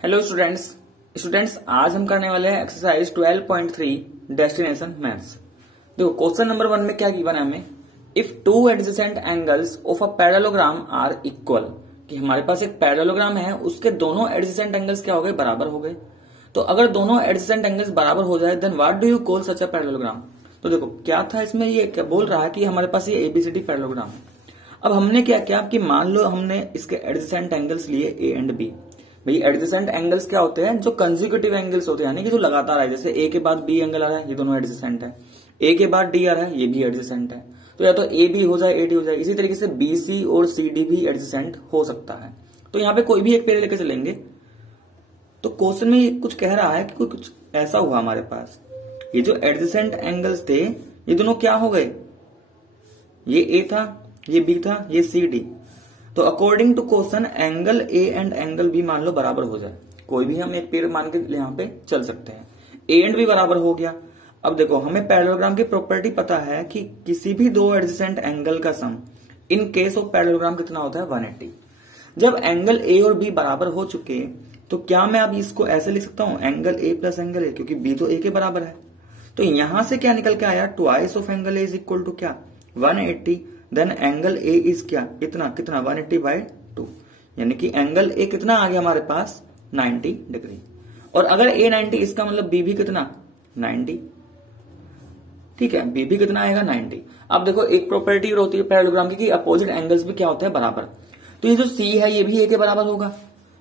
Hello students आज हम करने वाले हैं एक्सरसाइज 12.3 डेस्टिनेशन मैथ्स। देखो क्वेश्चन नंबर 1 में क्या गिवन है हमें, if two adjacent angles of a parallelogram are equal, कि हमारे पास एक पैरेललोग्राम है उसके दोनों एडजेसेंट एंगल्स क्या हो गए, बराबर हो गए। तो अगर दोनों एडजेसेंट एंगल्स बराबर हो जाए then what do you call such a parallelogram. तो देखो क्या था इसमें, ये क्या बोल रहा है कि हमारे पास ये एबीसीडी पैरेललोग्राम है। अब हमने क्या किया कि मान लो हमने इसके एडजेसेंट एंगल्स लिए ए एंड बी। भाई एडजेसेंट एंगल्स क्या होते हैं, जो कंसेक्यूटिव एंगल्स होते हैं, यानी कि जो लगातार है। जैसे ए के बाद बी एंगल आ रहा है, ये दोनों एडजेसेंट है। ए के बाद डी आ रहा है, ये भी एडजेसेंट है। तो या तो ए बी हो जाए, ए डी हो जाए। इसी तरीके से बी सी और सी डी भी एडजेसेंट हो सकता है। तो यहाँ पे कोई भी एक पेड़ लेकर चलेंगे। तो क्वेश्चन में कुछ कह रहा है कि कुछ ऐसा हुआ हमारे पास, ये जो एडजेसेंट एंगल्स थे ये दोनों क्या हो गए, ये ए था, ये बी था, ये सी डी। तो according to question angle A and angle B मान लो बराबर हो जाए। कोई भी हम एक पेड़ मान के यहाँ पे चल सकते हैं। ए एंड बी बराबर हो गया। अब देखो हमें पैरेललोग्राम की प्रॉपर्टी पता है कि किसी भी दो एडजेसेंट एंगल का सम इन केस ऑफ पैरेललोग्राम कितना होता है, 180। जब एंगल ए और बी बराबर हो चुके तो क्या मैं अब इसको ऐसे लिख सकता हूं, angle A plus angle A, क्योंकि बी तो ए के बराबर है। तो यहां से क्या निकल के आया, twice of angle A is equal to क्या, 180। देन एंगल ए इज क्या, कितना 180/2, यानी कि एंगल ए कितना आ गया हमारे पास, 90 डिग्री। और अगर ए 90, इसका मतलब बी भी कितना, 90। ठीक है, बी भी कितना आएगा, 90। अब देखो एक प्रॉपर्टी होती है पैरेललोग्राम की कि अपोजिट एंगल्स भी क्या होते हैं, बराबर। तो ये जो सी है ये भी ए के बराबर होगा।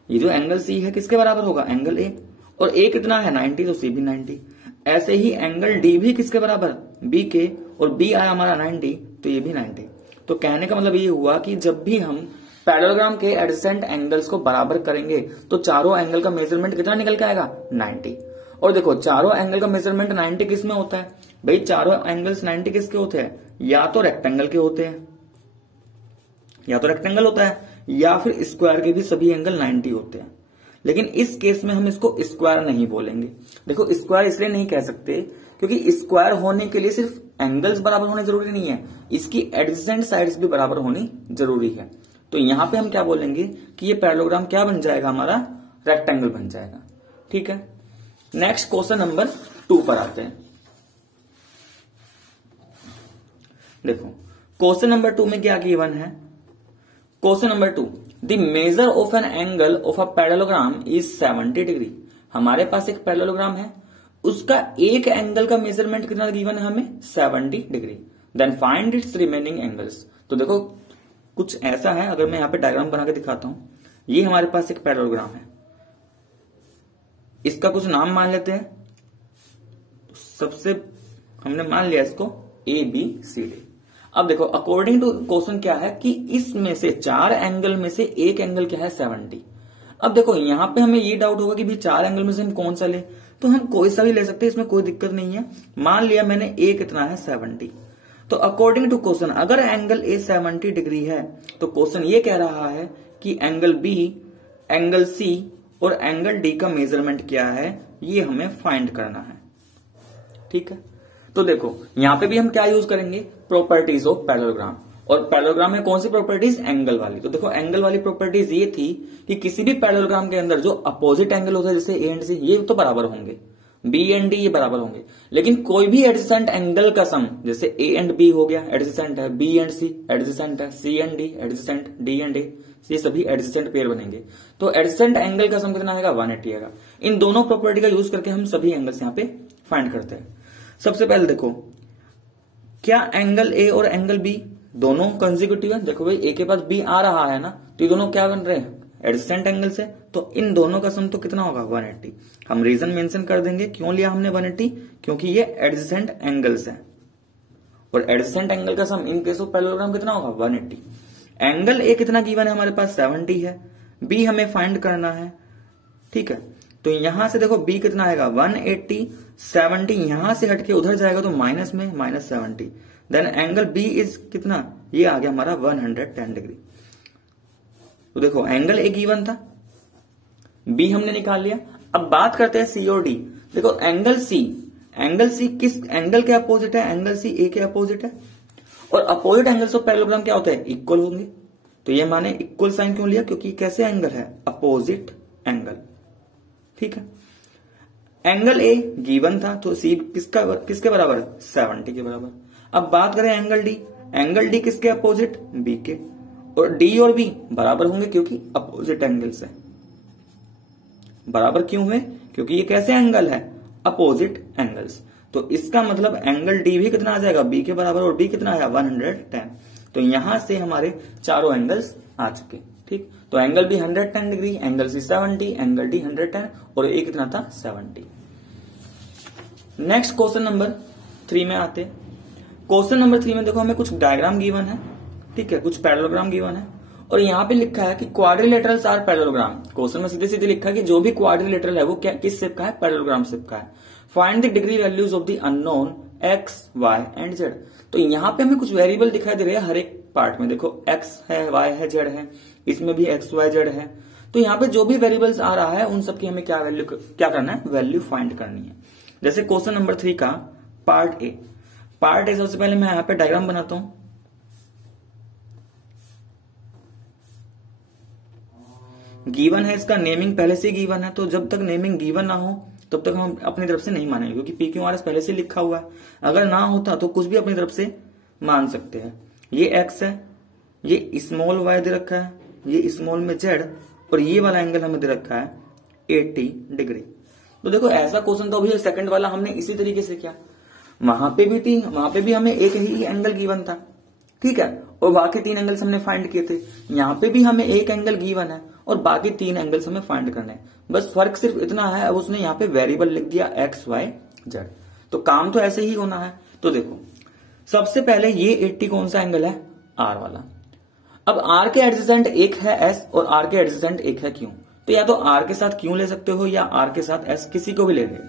ये जो एंगल सी है किसके बराबर होगा, एंगल ए। और ए कितना है, 90, तो सी भी 90। ऐसे ही एंगल डी भी किसके बराबर, बी के, और बी आया हमारा 90, तो ये भी 90। तो कहने का मतलब ये हुआ कि जब भी हम पैरेललोग्राम के एडजेसेंट एंगल्स को बराबर करेंगे तो चारों एंगल का मेजरमेंट कितना निकल के आएगा, 90। और देखो चारों एंगल का मेजरमेंट 90 किस में होता है, भाई चारों एंगल्स 90 किसके होते हैं, या तो रेक्टेंगल के होते हैं, या तो रेक्टेंगल होता है, या फिर स्क्वायर के भी सभी एंगल 90 होते हैं। लेकिन इस केस में हम इसको स्क्वायर नहीं बोलेंगे। देखो स्क्वायर इसलिए नहीं कह सकते क्योंकि स्क्वायर होने के लिए सिर्फ एंगल्स बराबर होने जरूरी नहीं है, इसकी एडजेसेंट साइड्स भी बराबर होनी जरूरी है। तो यहां पे हम क्या बोलेंगे कि ये पैरेललोग्राम क्या बन जाएगा, हमारा रेक्टेंगल बन जाएगा। ठीक है, नेक्स्ट क्वेश्चन नंबर 2 पर आते हैं। देखो क्वेश्चन नंबर 2 में क्या गिवन है, question number 2, the measure of an angle of a parallelogram is 70 degree. हमारे पास एक पैरेललोग्राम है, उसका एक एंगल का मेजरमेंट कितना गिवन है हमें, 70 degree. Then find its remaining angles. तो देखो कुछ ऐसा है, अगर मैं यहां पे डायग्राम बना के दिखाता हूं, ये हमारे पास एक पैरेललोग्राम है, इसका कुछ नाम मान लेते हैं। सबसे हमने मान लिया इसको ए बी सी डी। अब देखो अकॉर्डिंग टू क्वेश्चन क्या है कि इसमें से चार एंगल में से एक एंगल क्या है, 70। अब देखो यहां पे हमें ये डाउट होगा कि भाई चार एंगल में से हम कौन सा ले, तो हम कोई सा भी ले सकते हैं, इसमें कोई दिक्कत नहीं है। मान लिया मैंने ए कितना है, 70। तो अकॉर्डिंग टू क्वेश्चन अगर एंगल ए 70 डिग्री है तो क्वेश्चन ये कह रहा है कि एंगल बी, एंगल सी और एंगल डी का मेजरमेंट क्या है, ये हमें फाइंड करना है। ठीक है, तो देखो यहां पे भी हम क्या यूज करेंगे, प्रॉपर्टीज ऑफ पैरेललोग्राम। और पैरेललोग्राम में कौन सी प्रॉपर्टीज, एंगल वाली। तो देखो एंगल वाली प्रॉपर्टीज ये थी कि किसी भी पैरेललोग्राम के अंदर जो अपोजिट एंगल होता है, जैसे ए एंड सी, ये तो बराबर होंगे, बी एंड डी ये बराबर होंगे। लेकिन कोई भी एडजेसेंट एंगल का सम, जैसे ए एंड बी हो गया एडजेसेंट है, बी एंड सी एडजेसेंट है, C and D adjacent, D and A, ये सभी एडजेसेंट पेयर बनेंगे। तो एडजेसेंट एंगल का सम कितना आएगा, 180 आएगा। इन दोनों प्रॉपर्टी का यूज करके हम सभी एंगल्स यहाँ पे फाइंड करते हैं। सबसे पहले देखो क्या एंगल ए और एंगल बी दोनों कंसेक्यूटिव है। देखो भाई ए के पास बी आ रहा है ना, तो ये दोनों क्या बन रहे हैं, एडजेसेंट एंगल से। तो इन दोनों का सम तो कितना होगा, 180। हम रीजन मेंशन कर देंगे क्यों लिया हमने 180, क्योंकि ये एडजेसेंट एंगल्स है। और एडजेसेंट एंगल का सम इन केस ऑफ पैरेललोग्राम कितना होगा, 180। एंगल ए कितना गिवन है हमारे पास, 70 है। बी हमें फाइंड करना है। ठीक है, तो यहां से देखो बी कितना आएगा, 180। 70 यहां से हटके उधर जाएगा तो माइनस में, -70। देन एंगल बी इज कितना, ये आ गया हमारा 110 डिग्री। तो देखो एंगल ए गिवन था, बी हमने निकाल लिया। अब बात करते हैं सी और डी। देखो एंगल सी किस एंगल के अपोजिट है, एंगल सी ए के अपोजिट है। और अपोजिट एंगल्स ऑफ पैरेललोग्राम क्या होते हैं, इक्वल होंगे। तो ये माने इक्वल साइन क्यों लिया, क्योंकि कैसे एंगल है, अपोजिट एंगल। ठीक है। एंगल ए गिवन था तो सी किसके बराबर, 70 के बराबर। अब बात करें एंगल डी किसके अपोजिट, बी के, और डी और बी बराबर होंगे क्योंकि अपोजिट एंगल्स है। बराबर क्यों हुए, क्योंकि ये कैसे एंगल है, अपोजिट एंगल्स। तो इसका मतलब एंगल डी भी कितना आ जाएगा, बी के बराबर, और बी कितना आया 110। तो यहां से हमारे चारों एंगल्स आ चुके। ठीक, तो angle B 110 degree, angle C 70, angle D 110 और ए कितना था 70। नेक्स्ट क्वेश्चन नंबर 3 में आते। क्वेश्चन नंबर 3 में देखो हमें कुछ डायग्राम गिवन है, ठीक है, कुछ पैरेललोग्राम गिवन है, और यहां पे लिखा है कि क्वाड्रिलेटरल्स आर पैरेललोग्राम। क्वेश्चन में सीधे सीधे लिखा है कि जो भी क्वाड्रिलेटरल है वो क्या किस शेप का है, पैरेललोग्राम शेप का है। Find the degree values of the unknown X Y and Z. तो यहां पे हमें कुछ वेरिएबल दिखाई दे रहे हैं हर एक पार्ट में। देखो एक्स है, वाई है, जेड है, इसमें भी एक्स वाई जेड है। तो यहाँ पे जो भी वेरिएबल्स आ रहा है उन सबकी हमें क्या करना है, वैल्यू फाइंड करनी है। जैसे क्वेश्चन नंबर 3 का पार्ट ए सबसे पहले मैं यहां पे डायग्राम बनाता हूं। गिवन है, इसका नेमिंग पहले से गिवन है, तो जब तक नेमिंग गिवन ना हो तब तक हम अपनी तरफ से नहीं मानेंगे, क्योंकि पी क्यू आर एस पहले से लिखा हुआ है। अगर ना होता तो कुछ भी अपनी तरफ से मान सकते हैं। ये एक्स है, ये स्मॉल वाई दे रखा है, ये स्मॉल में जेड, और ये वाला एंगल हमें दे रखा है 80 डिग्री। तो देखो ऐसा क्वेश्चन तो अभी सेकंड वाला हमने इसी तरीके से किया, वहां पे भी हमें एक ही एंगल गिवन था, ठीक है, और बाकी 3 एंगल्स हमने फाइंड किए थे। यहाँ पे भी हमें एक एंगल गिवन है और बाकी 3 एंगल्स हमें फाइंड करने हैं। बस फर्क सिर्फ इतना है, अब उसने यहाँ पे वेरिएबल लिख दिया एक्स वाई जेड। तो काम तो ऐसे ही होना है। तो देखो सबसे पहले ये 80 कौन सा एंगल है, आर वाला। अब आर के एडजेसेंट एक है एस और आर के एडजेसेंट एक है क्यू। तो या तो आर के साथ क्यू ले सकते हो या आर के साथ एस, किसी को भी ले ले।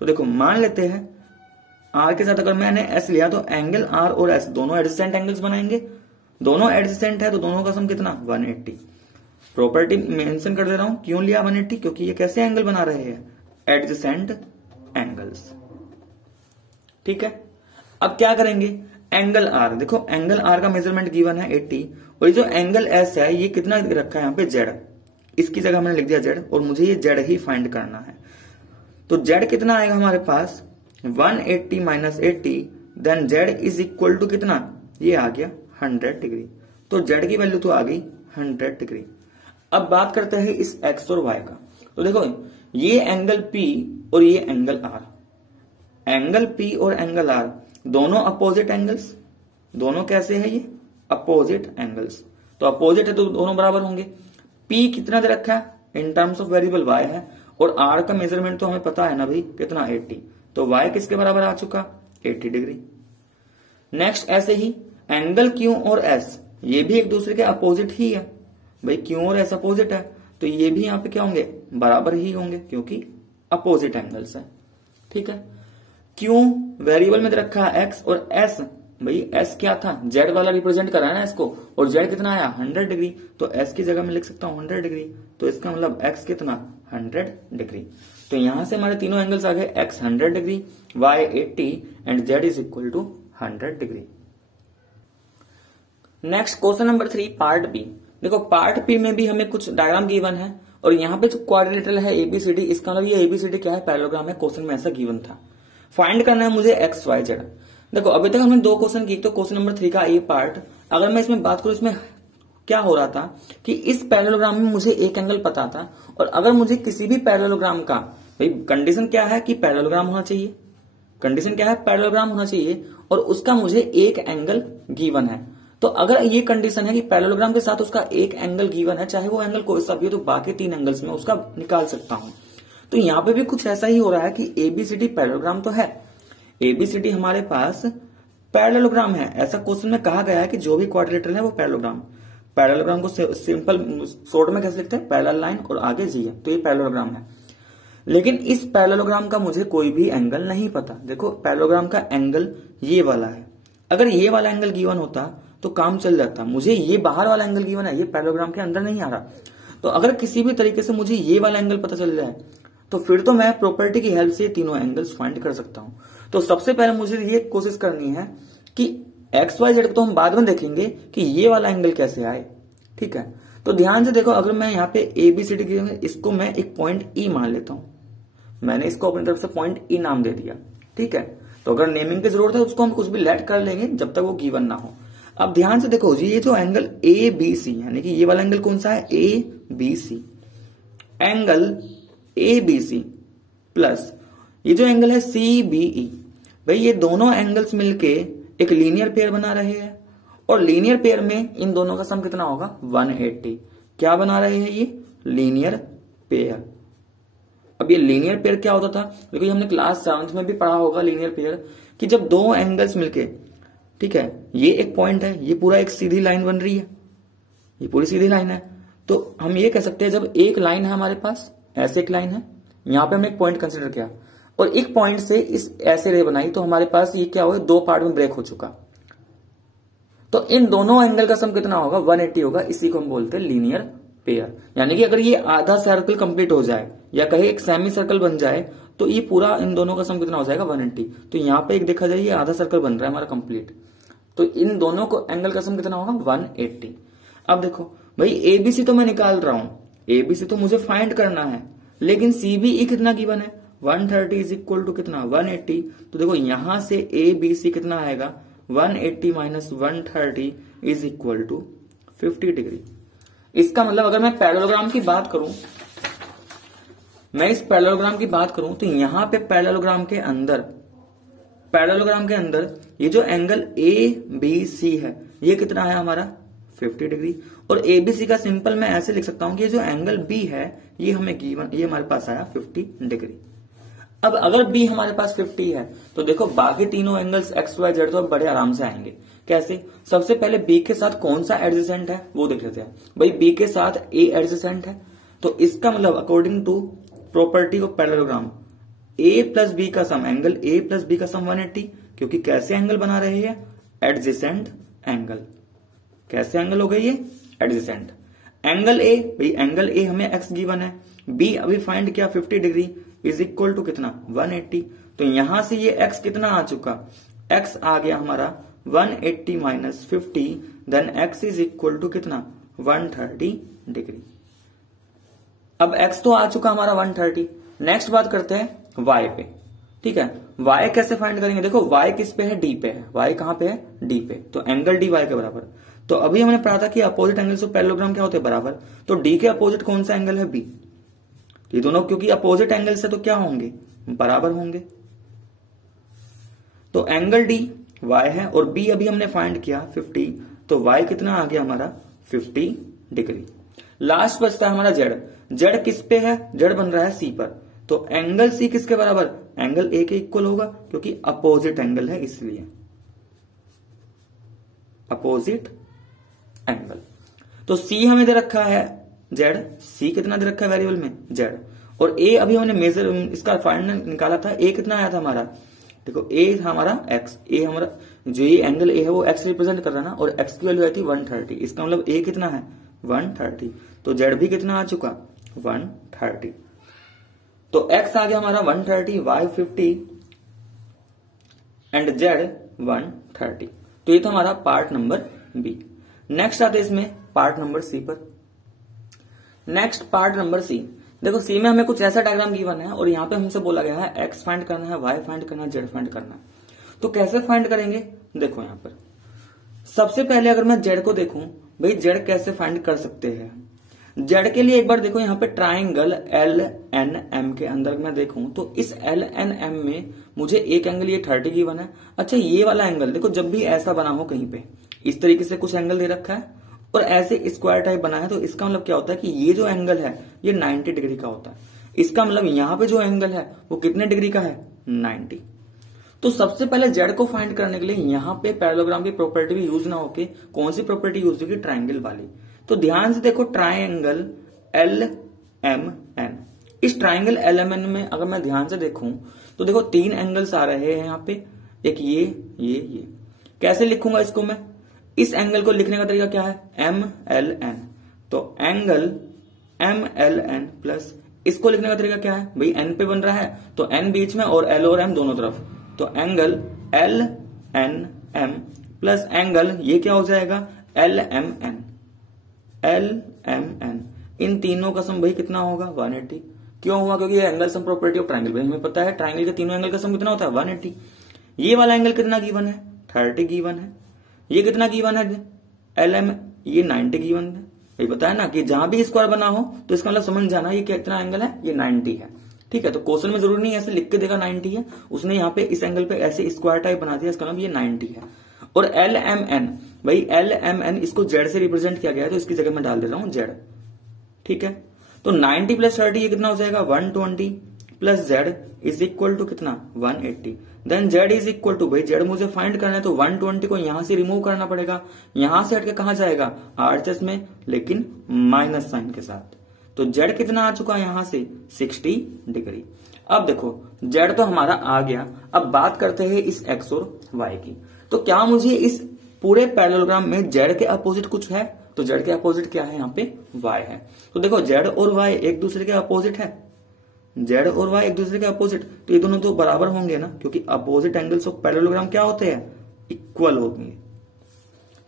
तो देखो मान लेते हैं आर के साथ अगर मैंने एस लिया तो एंगल आर और एस दोनों एडजेसेंट एंगल्स बनाएंगे। दोनों एडजेसेंट है तो दोनों का सम कितना, 180। प्रॉपर्टी मेंशन कर दे रहा हूं, क्यों लिया 180, क्योंकि ये कैसे एंगल बना रहे हैं, एडजेसेंट एंगल्स। ठीक है, अब क्या करेंगे, एंगल आर, देखो एंगल आर का मेजरमेंट गिवन है 80, और ये जो एंगल एस है ये कितना रखा है यहाँ पे, जेड। इसकी जगह मैंने लिख दिया जेड, और मुझे ये जेड ही फाइंड करना है। तो जेड कितना आएगा हमारे पास, 180 minus 80, then Z is equal to कितना, ये आ गया 100 डिग्री। तो जेड की वैल्यू तो आ गई 100 डिग्री। अब बात करते हैं इस एक्स और वाई का। तो देखो ये एंगल पी और ये एंगल आर, एंगल पी और एंगल आर दोनों अपोजिट एंगल्स। दोनों कैसे है, ये अपोजिट एंगल्स। तो अपोजिट है तो दोनों बराबर होंगे। पी कितना दे रखा है in terms of variable Y है, और आर का मेजरमेंट तो हमें पता है ना भाई कितना, 80। तो वाई किसके बराबर आ चुका, 80 डिग्री। नेक्स्ट ऐसे ही एंगल क्यू और एस, ये भी एक दूसरे के अपोजिट ही है भाई, क्यू और एस अपोजिट है, तो ये भी यहां पे क्या होंगे, बराबर ही होंगे, क्योंकि अपोजिट एंगल्स है। ठीक है, क्यू वेरिएबल में रखा है एक्स, और एस भाई एस क्या था, जेड वाला रिप्रेजेंट करा है ना इसको, और जेड कितना आया 100 डिग्री। तो एस की जगह में लिख सकता हूं 100 डिग्री। तो इसका मतलब एक्स कितना 100 डिग्री। तो यहां से हमारे तीनों एंगल्स आ गए, X 100 degree, Y 80 and Z is equal to 100 degree. Next question number 3 part B. देखो पार्ट बी में भी हमें कुछ डायग्राम गिवन है, और यहाँ पे जो क्वाड्रिलेटरल है एबीसीडी, इसका मतलब ये एबीसीडी क्या है, पैरेललोग्राम है। क्वेश्चन में ऐसा गिवन था, फाइंड करना है मुझे एक्स वाई जेड। देखो अभी तक हमने 2 क्वेश्चन किए, तो क्वेश्चन नंबर 3 का ए पार्ट अगर मैं इसमें बात करूं, इसमें क्या हो रहा था कि इस पैरेललोग्राम में मुझे एक एंगल पता था, और अगर मुझे किसी भी पैरेललोग्राम का, भाई कंडीशन क्या है कि पैरेललोग्राम होना चाहिए, कंडीशन क्या है पैरेललोग्राम होना चाहिए, और उसका मुझे एक एंगल गिवन है। तो अगर ये कंडीशन है कि पैरेललोग्राम के साथ उसका एक एंगल गिवन है, चाहे वो एंगल कोई सा भी हो, तो बाकी 3 एंगल्स में उसका निकाल सकता हूं। तो यहां पे भी कुछ ऐसा ही हो रहा है कि एबीसीडी पैरेललोग्राम तो है, एबीसीडी हमारे पास पैरेललोग्राम है। ऐसा क्वेश्चन में कहा गया है कि जो भी क्वाड्रिलेटरल है वो पैरेललोग्राम को सिंपल शॉर्ट में कैसे लिखते हैं, पैरेलल लाइन और आगे जी है, तो ये पैरेललोग्राम है। लेकिन इस पैरेललोग्राम का मुझे कोई भी एंगल नहीं पता। देखो पैरेललोग्राम का एंगल ये वाला है, अगर ये वाला एंगल गिवन होता तो काम चल जाता। मुझे ये बाहर वाला एंगल गिवन है, ये पैरेललोग्राम के अंदर नहीं आ रहा। तो अगर किसी भी तरीके से मुझे ये वाला एंगल पता चल जाए, तो फिर तो मैं प्रॉपर्टी की हेल्प से तीनों एंगल्स फाइंड कर सकता हूं। तो सबसे पहले मुझे ये कोशिश करनी है कि एक्स वाई जेड को तो हम बाद में देखेंगे कि ये वाला एंगल कैसे आए। ठीक है, तो ध्यान से देखो, अगर मैं यहाँ पे ABCD की इसको मैं एक पॉइंट E मान लेता हूं, मैंने इसको अपनी तरफ से पॉइंट E नाम दे दिया, ठीक है। तो अगर नेमिंग की जरूरत है उसको हम कुछ भी लेट कर लेंगे जब तक वो गिवन ना हो। अब ध्यान से देखो जी, ये जो एंगल ABC यानी कि ये वाला एंगल कौन सा है, ABC, एंगल ABC प्लस ये जो एंगल है CBE, भाई ये दोनों एंगल्स मिलके एक लीनियर पेयर बना रहे हैं, और लीनियर पेयर में इन दोनों का सम कितना होगा, 180। क्या बना रहे हैं ये, लीनियर पेयर। अब ये लीनियर पेयर क्या होता था, देखो हमने क्लास 7th में भी पढ़ा होगा लीनियर पेयर, कि जब दो एंगल्स मिलके, ठीक है, ये एक पॉइंट है, ये पूरा एक सीधी लाइन बन रही है, ये पूरी सीधी लाइन है, तो हम ये कह सकते हैं जब एक लाइन है हमारे पास, ऐसे एक लाइन है, यहां पे हमने एक पॉइंट कंसिडर किया और एक पॉइंट से इस ऐसे रे बनाई, तो हमारे पास ये क्या हुआ, दो पार्ट में ब्रेक हो चुका, तो इन दोनों एंगल का सम कितना होगा, 180 होगा। इसी को हम बोलते हैं लीनियर पेयर। यानी कि अगर ये आधा सर्कल कंप्लीट हो जाए या कहे एक सेमी सर्कल बन जाए, तो ये पूरा इन दोनों का सम कितना हो जाएगा, 180। तो यहां पे एक देखा जाए ये आधा सर्कल बन रहा है हमारा कंप्लीट, तो इन दोनों को एंगल का सम कितना होगा, 180। अब देखो भाई ABC तो मैं निकाल रहा हूं, ABC तो मुझे फाइंड करना है, लेकिन CBE कितना गिवन है, 130 इज इक्वल टू कितना, 180। तो देखो यहां से ABC कितना आएगा, 180 minus 130 is equal to 50 degree. इसका मतलब अगर मैं पैरेललोग्राम की बात करूं, मैं इस पैरेललोग्राम की बात करूं, तो यहां पे पैरेललोग्राम के अंदर ये जो एंगल ABC है ये कितना है हमारा, 50 डिग्री। और ABC का सिंपल मैं ऐसे लिख सकता हूं कि ये जो एंगल B है ये हमें गिवन, ये हमारे पास आया 50 डिग्री। अब अगर B हमारे पास 50 है तो देखो बाकी तीनों एंगल्स XYZ तो बड़े आराम से आएंगे। कैसे, सबसे पहले B के साथ कौन सा एडजेसेंट है वो देख लेते हैं। भाई B के साथ A एडजेसेंट है, तो इसका मतलब according to property of parallelogram A plus B का sum, angle A plus B का सम 180, क्योंकि कैसे एंगल बना रहे हैं, एडजेसेंट एंगल। कैसे एंगल हो गए ये, एडजेसेंट। एंगल A, भाई एंगल A हमें X गिवन है, B अभी फाइंड किया 50 डिग्री इज इक्वल टू कितना, 180। तो यहां से ये X कितना आ चुका, X आ गया हमारा 180 minus 50, then X is equal to कितना, 130 डिग्री। अब X तो आ चुका हमारा 130। नेक्स्ट बात करते हैं Y पे, ठीक है। Y कैसे फाइंड करेंगे, देखो Y किस पे है, D पे है। Y कहां पे है, D पे, तो एंगल D Y के बराबर। तो अभी हमने पढ़ा था कि अपोजिट एंगल्स ऑफ पैरेललोग्राम क्या होते हैं, बराबर। तो D के अपोजिट कौन सा एंगल है, B। ये दोनों क्योंकि अपोजिट एंगल से तो क्या होंगे, बराबर होंगे। तो एंगल D Y है और B अभी हमने फाइंड किया 50, तो Y कितना आ गया हमारा, 50 डिग्री। लास्ट बचता है हमारा Z। Z किस पे है, Z बन रहा है C पर, तो एंगल C किसके बराबर, एंगल A के इक्वल होगा, क्योंकि अपोजिट एंगल है इसलिए, अपोजिट एंगल। तो C हमें दे रखा है Z, C कितना दे रखा है वेरिएबल में, Z, और A अभी हमने मेजर इसका फाइंड निकाला था, A कितना आया था हमारा, देखो A था हमारा X, A हमारा जो ये एंगल A है वो X रिप्रेजेंट कर रहा है ना, और X की वैल्यू आई थी 130, इसका मतलब A कितना है, 130। तो Z भी कितना आ चुका, 130। तो X आ गया हमारा 130, Y 50 एंड Z 130। तो ये तो हमारा पार्ट नंबर B। नेक्स्ट आते इसमें पार्ट नंबर C पर। नेक्स्ट पार्ट नंबर C, देखो C में हमें कुछ ऐसा डायग्राम गिवन है और यहाँ पे हमसे बोला गया है X फाइंड करना है, Y फाइंड करना है, Z फाइंड करना है। तो कैसे फाइंड करेंगे, देखो यहाँ पर सबसे पहले अगर मैं Z को देखूं, भाई Z कैसे फाइंड कर सकते हैं। Z के लिए एक बार देखो यहाँ पे ट्राइंगल LNM के अंदर मैं देखूं तो इस LNM में मुझे एक एंगल ये 30 गिवन है। अच्छा ये वाला एंगल देखो, जब भी ऐसा बना हो कहीं पे इस तरीके से कुछ एंगल दे रखा है और ऐसे स्क्वायर टाइप बना है, तो इसका मतलब क्या होता है कि ये जो एंगल है ये 90 डिग्री का होता है। इसका मतलब यहाँ पे जो एंगल है वो कितने डिग्री का है, 90। तो सबसे पहले Z को फाइंड करने के लिए यहाँ पे पैरेललोग्राम की प्रॉपर्टी भी यूज ना होके कौन सी प्रॉपर्टी यूज होगी, ट्राइंगल वाली। तो ध्यान से देखो ट्राइंगल LMN, इस ट्राइंगल LMN में अगर मैं ध्यान से देखूं तो देखो तीन एंगल्स आ रहे हैं यहाँ पे, एक ये। कैसे लिखूंगा इसको मैं, इस एंगल को लिखने का तरीका क्या है, MLN। तो एंगल MLN प्लस इसको लिखने का तरीका क्या है, भाई N पे बन रहा है तो N बीच में और L और M दोनों तरफ, तो एंगल LNM प्लस एंगल ये क्या हो जाएगा, LMN LMN, इन तीनों का सम भाई कितना होगा 180। क्यों हुआ? क्योंकि ये angle sum property of triangle, भाई हमें पता है ट्राइंगल के तीनों एंगल का सम कितना होता है 180। ये वाला एंगल कितना गिवन है 30 गिवन है। ये कितना गिवन है LM, ये 90 गिवन है। ये पता है ना कि जहां भी स्क्वायर बना हो तो इसका मतलब समझ जाना ये कितना एंगल है, ये 90 है। ठीक है, तो क्वेश्चन में जरूरी नहीं है ऐसे लिख के देगा 90 है, उसने यहाँ पे इस एंगल पे ऐसे स्क्वायर टाइप बना दिया, इसका मतलब ये 90 है। और LMN, भाई LMN इसको Z से रिप्रेजेंट किया गया है तो इसकी जगह मैं डाल दे रहा हूं Z। ठीक है, तो 90 प्लस 30 ये कितना हो जाएगा 120 plus Z is equal to कितना 180। Then Z is equal to, भाई Z मुझे फाइंड करना है तो 120 को यहां से रिमूव करना पड़ेगा, यहां से हटके कहां जाएगा RHS में, लेकिन माइनस साइन के साथ। तो Z कितना आ चुका है यहां से 60 डिग्री। अब देखो Z तो हमारा आ गया, अब बात करते हैं इस X और Y की। तो क्या मुझे इस पूरे पैरेललोग्राम में Z के अपोजिट कुछ है? तो Z के अपोजिट क्या है? यहाँ पे Y है। तो देखो Z और Y एक दूसरे के अपोजिट है, Z और Y एक दूसरे के अपोजिट, तो ये दोनों तो बराबर होंगे ना, क्योंकि अपोजिट एंगल्स ऑफ पैरेललोग्राम क्या होते हैं? इक्वल होते हैं।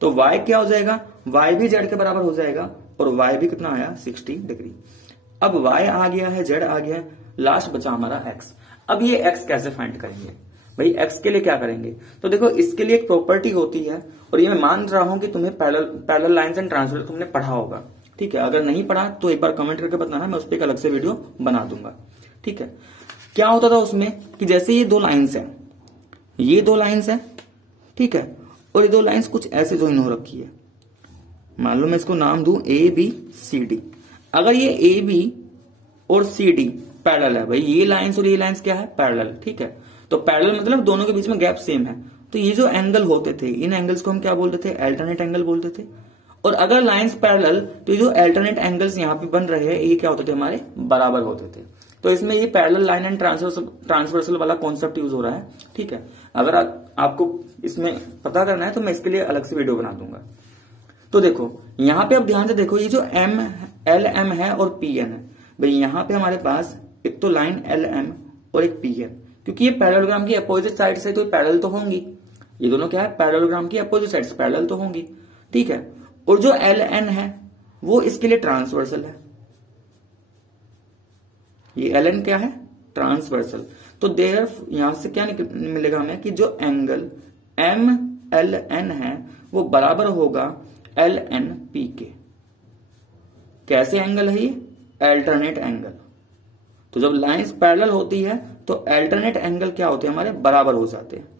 तो Y क्या हो जाएगा? Y भी Z के बराबर हो जाएगा, और Y भी कितना आया 60 डिग्री। अब Y आ गया है, Z आ गया है, लास्ट बचा हमारा X। अब ये X कैसे फाइंड करेंगे? भाई X के लिए क्या करेंगे? तो देखो इसके लिए एक प्रॉपर्टी होती है, और ये मैं मान रहा हूं कि तुम्हें पैरेलल लाइंस एंड ट्रांसफर तुमने पढ़ा होगा। ठीक है, अगर नहीं पढ़ा तो एक बार कमेंट करके बताना, मैं उस पर एक अलग से वीडियो बना दूंगा। ठीक है, क्या होता था उसमें कि जैसे ये दो लाइंस है, ये दो लाइंस है, ठीक है, और ये दो लाइंस कुछ ऐसे ज्वाइन हो रखी है। मान लो मैं इसको नाम दूं ABCD। अगर ये AB और CD पैरेलल है, भाई ये लाइंस और ये लाइंस क्या है? पैरेलल। ठीक है, तो पैरेलल मतलब दोनों के बीच में गैप सेम है, तो ये जो एंगल होते थे, इन एंगल्स को हम क्या बोलते थे? अल्टरनेट एंगल बोलते थे। और अगर लाइंस पैरेलल, तो ये जो अल्टरनेट एंगल्स यहाँ पे बन रहे हैं, ये क्या होते थे? हमारे बराबर होते थे। तो इसमें ये पैरेलल लाइन एंड ट्रांसवर्सल वाला कॉन्सेप्ट यूज हो रहा है। ठीक है, अगर आपको इसमें पता करना है तो मैं इसके लिए अलग से वीडियो बना दूंगा। तो देखो यहाँ पे अब ध्यान से देखो, ये जो LM है और PN है, भाई यहाँ पे हमारे पास एक तो लाइन LM और एक PN, क्योंकि ये पैरेललोग्राम की अपोजिट साइड से तो पैरेलल तो होंगी। ये दोनों क्या है? पैरेललोग्राम की अपोजिट साइड से पैरेलल तो होंगी। ठीक है, और जो LN है वो इसके लिए ट्रांसवर्सल है। ये LN क्या है? ट्रांसवर्सल। तो देयर यहां से क्या मिलेगा हमें कि जो एंगल MLN है वो बराबर होगा LNP के। कैसे एंगल है ये? Alternate angle. तो जब लाइंस पैरेलल होती है तो अल्टरनेट एंगल क्या होते हैं? हमारे बराबर हो जाते हैं।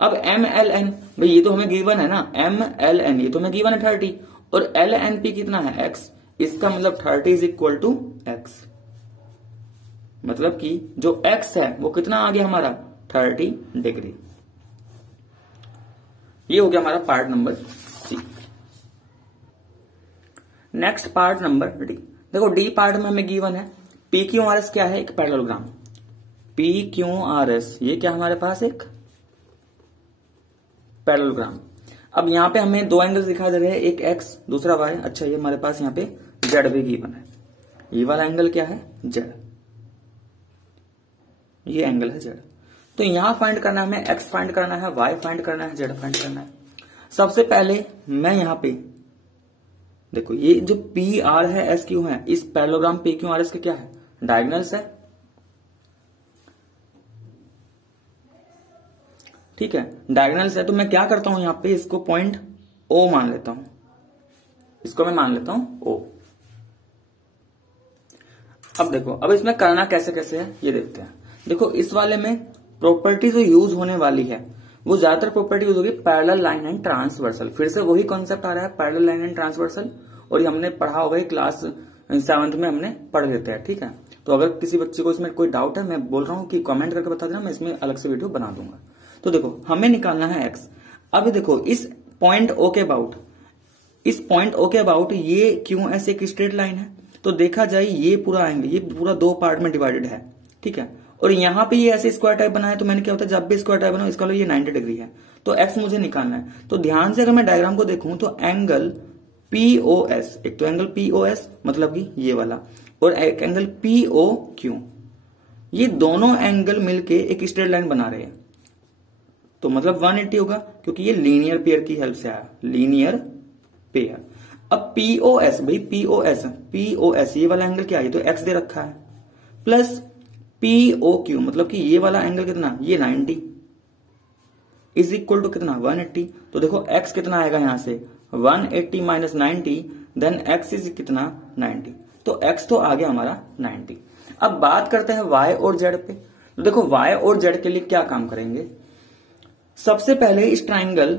अब MLN, भाई ये तो हमें गिवन है ना, MLN ये तो हमें गिवन है 30, और LNP कितना है? X। इसका मतलब 30 इज इक्वल टू X, मतलब कि जो X है वो कितना आ गया हमारा 30 डिग्री। ये हो गया हमारा part number C। Next part number D। देखो D पार्ट में हमें गिवन है PQRS क्या है? एक पैरेललोग्राम PQRS, ये क्या हमारे पास? एक पैरेललोग्राम। अब यहाँ पे हमें दो एंगल्स दिखाई दे रहे हैं, एक X दूसरा Y। अच्छा, ये हमारे पास यहाँ पे Z भी गिवन है। ये वाला एंगल क्या है? Z। ये एंगल है Z। तो यहां फाइंड करना है हमें, X फाइंड करना है, Y फाइंड करना है, Z फाइंड करना है। सबसे पहले मैं यहां पे देखो, ये जो PR है SQ है, इस पैरेललोग्राम PQRS के क्या है? डायगोनल्स है। ठीक है, डायगोनल्स है, तो मैं क्या करता हूं यहां पे इसको पॉइंट O मान लेता हूं, इसको मैं मान लेता हूं O। अब देखो, अब इसमें करना कैसे कैसे है ये देखते हैं। देखो इस वाले में प्रॉपर्टी जो यूज होने वाली है वो ज्यादातर प्रॉपर्टी यूज होगी पैरेलल लाइन एंड ट्रांसवर्सल। फिर से वही कॉन्सेप्ट आ रहा है, पैरेलल लाइन एंड ट्रांसवर्सल, और ये हमने पढ़ा होगा क्लास 7th में हमने पढ़ लेते हैं। ठीक है, तो अगर किसी बच्चे को इसमें कोई डाउट है, मैं बोल रहा हूं कि कमेंट करके बता देना, मैं इसमें अलग से वीडियो बना दूंगा। तो देखो हमें निकालना है X। अब देखो इस पॉइंट O के अबाउट, इस पॉइंट O के अबाउट ये QS एक स्ट्रेट लाइन है, तो देखा जाए ये पूरा एंगल, ये पूरा दो पार्ट में डिवाइडेड है। ठीक है, और यहाँ पे ये ऐसे स्क्वायर टाइप बना है, तो मैंने क्या होता है, जब भी स्क्वायर टाइप बना इसका ये 90 डिग्री है, तो X मुझे निकालना है। तो ध्यान से अगर मैं डायग्राम को देखूं तो एंगल POS, एक तो एंगल POS मतलब कि ये वाला, और एक एंगल POQ, ये दोनों एंगल मिलके एक स्ट्रेट लाइन बना रहे हैं, तो मतलब 180 होगा, क्योंकि ये लीनियर पेयर की हेल्प से आया, लीनियर पेयर। अब पीओएस, भाई पीओएस ये वाला एंगल क्या है, ये तो एक्स दे रखा है, प्लस पीओक्यू मतलब कि ये वाला एंगल कितना, ये 90 इज इक्वल टू कितना 180। तो देखो x कितना आएगा यहां से 180 माइनस 90, देन x इज कितना 90। तो x तो आ गया हमारा 90। अब बात करते हैं y और z पे। तो देखो y और z के लिए क्या काम करेंगे, सबसे पहले इस ट्राइंगल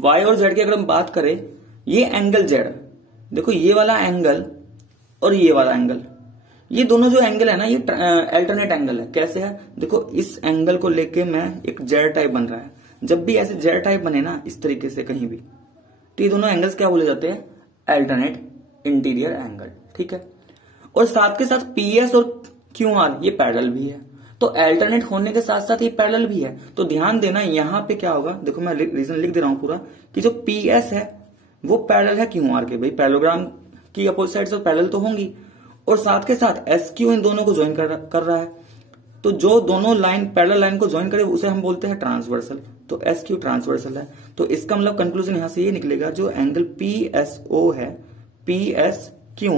y और z की अगर हम बात करें, ये एंगल z, देखो ये वाला एंगल और ये वाला एंगल, ये दोनों जो एंगल है ना ये अल्टरनेट एंगल है। कैसे है, देखो इस एंगल को लेके मैं एक जेड टाइप बन रहा है, जब भी ऐसे जेड टाइप बने ना इस तरीके से कहीं भी, तो ये दोनों एंगल्स क्या बोले जाते हैं, अल्टरनेट इंटीरियर एंगल। ठीक है, और साथ के साथ पीएस और क्यूआर ये पैरेलल भी है, तो अल्टरनेट होने के साथ साथ ये पैरेलल भी है। तो ध्यान देना यहां पे क्या होगा, देखो मैं रीजन लिख दे रहा हूं पूरा, कि जो पीएस है वो पैरेलल है क्यूआर के, भाई पैरेललोग्राम की अपोजिट साइड से पैरेलल तो होंगी, और साथ के साथ एस क्यू इन दोनों को ज्वाइन कर रहा है। तो जो दोनों लाइन पैरेलल लाइन को ज्वाइन करे उसे हम बोलते हैं ट्रांसवर्सल, तो एस क्यू ट्रांसवर्सल है। तो इसका मतलब कंक्लूजन यहां से ये निकलेगा, जो एंगल पी एस ओ है, पी एस क्यू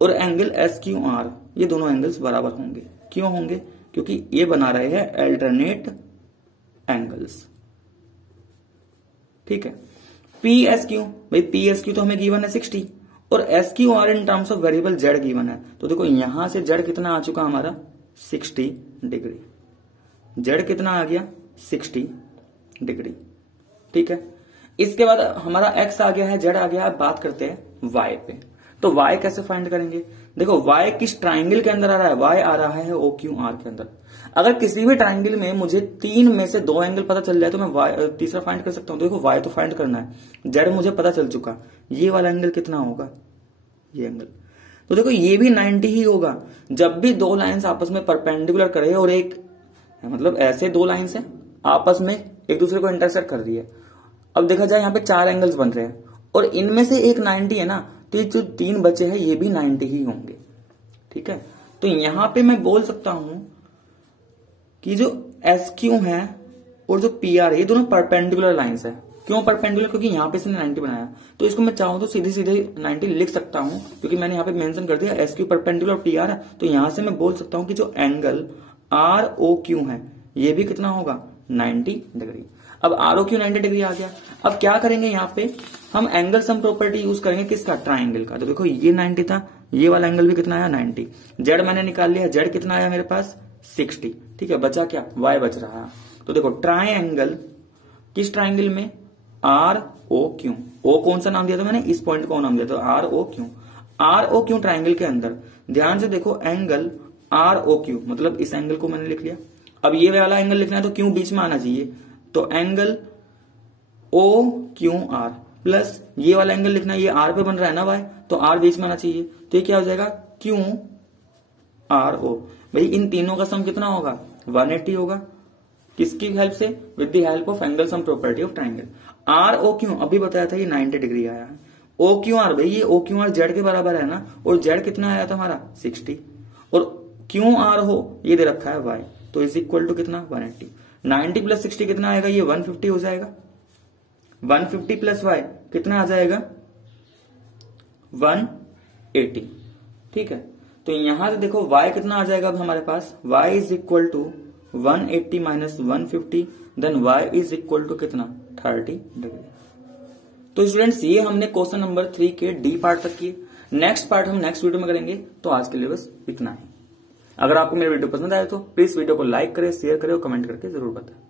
और एंगल एस क्यू आर, ये दोनों एंगल्स बराबर होंगे। क्यों होंगे, क्योंकि ये बना रहे हैं अल्टरनेट एंगल्स। ठीक है, पी एस क्यू, भाई पी एस क्यू तो हमें गिवन है 60 और S Q R in terms of variable Z given है। तो देखो यहां से जेड कितना आ चुका हमारा 60 डिग्री, जेड कितना आ गया 60 डिग्री। ठीक है, इसके बाद हमारा एक्स आ गया है, जेड आ गया है। बात करते हैं वाई पे। तो वाई कैसे फाइंड करेंगे, देखो वाई किस ट्राइंगल के अंदर आ रहा है, वाई आ रहा है ओ क्यू आर के अंदर। अगर किसी भी ट्राइंगल में मुझे 3 में से 2 एंगल पता चल जाए तो मैं तीसरा फाइंड कर सकता हूं। तो देखो वाई तो फाइंड करना है, जेड मुझे पता चल चुका, ये वाला एंगल कितना होगा, ये एंगल। तो देखो ये भी 90 ही होगा। जब भी 2 लाइंस आपस में परपेंडिकुलर करे और एक मतलब ऐसे 2 लाइंस है आपस में एक दूसरे को इंटरसेक्ट कर रही है, अब देखा जाए यहाँ पे 4 एंगल्स बन रहे हैं और इनमें से एक 90 है ना, तो ये जो 3 बचे हैं ये भी 90 ही होंगे। ठीक है, तो यहां पे मैं बोल सकता हूं कि जो एस क्यू है और जो पी आर है ये दोनों परपेंडिकुलर लाइंस है। क्यों परपेंडिकुलर, क्योंकि यहां पे इसने 90 बनाया, तो इसको मैं चाहूं तो सीधे सीधे 90 लिख सकता हूं, क्योंकि मैंने यहां पे मेंशन कर दिया एस क्यू परपेंडिकुलर और पी आर है। तो यहां से मैं बोल सकता हूं कि जो एंगल आर ओ क्यू है ये भी कितना होगा 90 डिग्री। अब आर ओ क्यू 90 डिग्री आ गया। अब क्या करेंगे, यहाँ पे हम एंगल सम प्रॉपर्टी यूज करेंगे, किसका, ट्राइंगल का। तो देखो ये 90 था, ये वाला एंगल भी कितना आया 90, जेड मैंने निकाल लिया, जेड कितना आया मेरे पास 60। ठीक है, बचा क्या, वाई बच रहा है। तो देखो ट्राइंगल, किस ट्राइंगल में, आर ओ क्यू, ओ कौन सा नाम दिया था मैंने, इस पॉइंट को नाम दिया था R O Q. R O Q triangle के अंदर ध्यान से देखो एंगल आर ओ क्यू, मतलब इस एंगल को मैंने लिख लिया। अब ये वाला एंगल लिखना है तो क्यू बीच में आना चाहिए, तो angle O Q R plus ये वाला एंगल लिखना है, ये आर पे बन रहा है ना वाई, तो आर बीच में आना चाहिए। तो ये क्या हो जाएगा क्यू आर ओ। भाई इन तीनों का सम कितना होगा 180 होगा। किसकी हेल्प से, with the help of angle sum property of triangle. R O Q अभी बताया था ये 90 डिग्री आया है। ओ क्यू आर, भाई ये ओ क्यू आर जेड के बराबर है ना, और जेड कितना आया था हमारा 60, और क्यू आर हो ये दे रखा है वाई, तो इज इक्वल टू कितना 180। 90 प्लस 60 कितना आएगा, ये 150 हो जाएगा। 150 प्लस वाई कितना आ जाएगा 180। ठीक है, तो यहां से देखो y कितना आ जाएगा अब हमारे पास, y is equal to 180 minus 150, then y is equal to कितना 30 डिग्री। तो स्टूडेंट्स ये हमने क्वेश्चन नंबर 3 के डी पार्ट तक किए। नेक्स्ट पार्ट हम नेक्स्ट वीडियो में करेंगे। तो आज के लिए बस इतना ही। अगर आपको मेरा वीडियो पसंद आया तो प्लीज वीडियो को लाइक करें, शेयर करें और कमेंट करके जरूर बताएं।